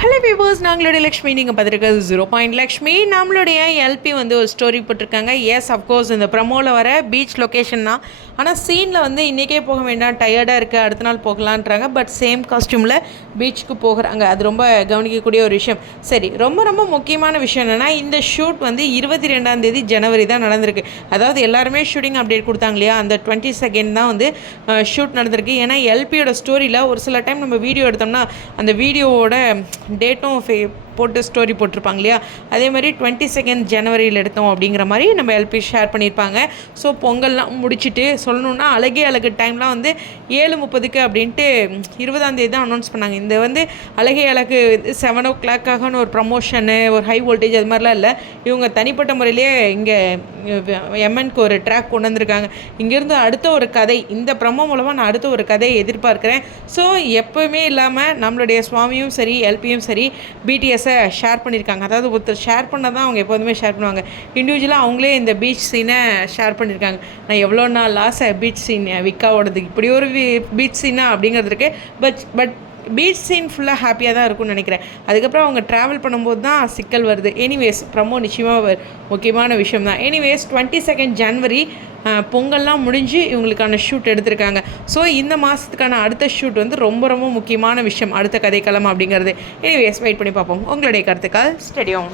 Hello viewers நாங்களுடைய Lakshmi. நீங்கள் பார்த்துருக்கிறது zero point Lakshmi. நம்மளுடைய LP வந்து ஒரு ஸ்டோரி போட்டிருக்காங்க. எஸ் அஃப்கோர்ஸ் இந்த ப்ரமோவில் வர பீச் லொக்கேஷன் தான். ஆனால் சீனில் வந்து இன்றைக்கே போக வேண்டாம். டயர்டாக இருக்குது அடுத்த நாள் போகலான்றாங்க. பட் சேம் காஸ்ட்யூமில் பீச்சுக்கு போகிறாங்க. அது ரொம்ப கவனிக்கக்கூடிய ஒரு விஷயம். சரி ரொம்ப ரொம்ப முக்கியமான விஷயம் என்னென்னா இந்த ஷூட் வந்து இருபத்தி ரெண்டாம் தேதி ஜனவரி தான் நடந்திருக்கு. அதாவது எல்லாருமே ஷூட்டிங் அப்டேட் கொடுத்தாங்க இல்லையா? அந்த டுவெண்ட்டி செகண்ட் தான் வந்து ஷூட் நடந்திருக்கு. ஏன்னா எல்பியோட ஸ்டோரியில் ஒரு சில டைம் நம்ம வீடியோ எடுத்தோம்னா அந்த வீடியோவோட डेटों से போட்டு ஸ்டோரி போட்டிருப்பாங்க இல்லையா? அதே மாதிரி டுவெண்ட்டி செகண்ட் ஜனவரியில் எடுத்தோம் அப்படிங்கிற மாதிரி நம்ம எல்பி ஷேர் பண்ணியிருப்பாங்க. ஸோ பொங்கல்லாம் முடிச்சுட்டு சொல்லணுன்னா அழகே அழகு. டைம்லாம் வந்து ஏழு முப்பதுக்கு அப்படின்ட்டு இருபதாந்தேதி தான் அனௌன்ஸ் பண்ணாங்க. இந்த வந்து அழகே அழகு செவன் ஓ கிளாக்காகனு ஒரு ப்ரமோஷனு ஒரு ஹை வோல்டேஜ் அது மாதிரிலாம் இல்லை. இவங்க தனிப்பட்ட முறையிலேயே இங்கே எம்என்க்கு ஒரு ட்ராக் கொண்டு வந்திருக்காங்க. இங்கேருந்து அடுத்த ஒரு கதை இந்த ப்ரமோ மூலமாக நான் அடுத்த ஒரு கதையை எதிர்பார்க்குறேன். ஸோ எப்போவுமே இல்லாமல் நம்மளுடைய சுவாமியும் சரி எல்பியும் சரி பிடிஎஸ் ஷேர் பண்ணியிருக்காங்க அதாவது ஒருத்தர் ஷேர் பண்ண தான் அவங்க எப்போதுமே ஷேர் பண்ணுவாங்க. இண்டிவிஜுவலாக அவங்களே இந்த பீச் சீனை ஷேர் பண்ணியிருக்காங்க நான் எவ்வளோ நாள் லாஸை பீச் சீன் விக்காவோடது? இப்படி ஒரு பீச் சீனா அப்படிங்கிறதுக்கு பட் பட் பீச் சீன் ஃபுல்லாக ஹாப்பியாக தான் இருக்கும்னு நினைக்கிறேன். அதுக்கப்புறம் அவங்க ட்ராவல் பண்ணும்போது தான் சிக்கல் வருது. எனிவேஸ் ப்ரமோ நிச்சயமாக முக்கியமான விஷயம் தான் எனிவேஸ் டுவெண்ட்டி செகண்ட் ஜனவரி பொங்கல்லாம் முடிஞ்சு இவங்களுக்கான ஷூட் எடுத்திருக்காங்க. ஸோ இந்த மாதத்துக்கான அடுத்த ஷூட் வந்து ரொம்ப ரொம்ப முக்கியமான விஷயம். அடுத்த கதைக்களம் அப்படிங்கிறது. எனிவேஸ் வெயிட் பண்ணி பார்ப்போம். உங்களுடைய கருத்துக்கள் ஸ்டெடியோம்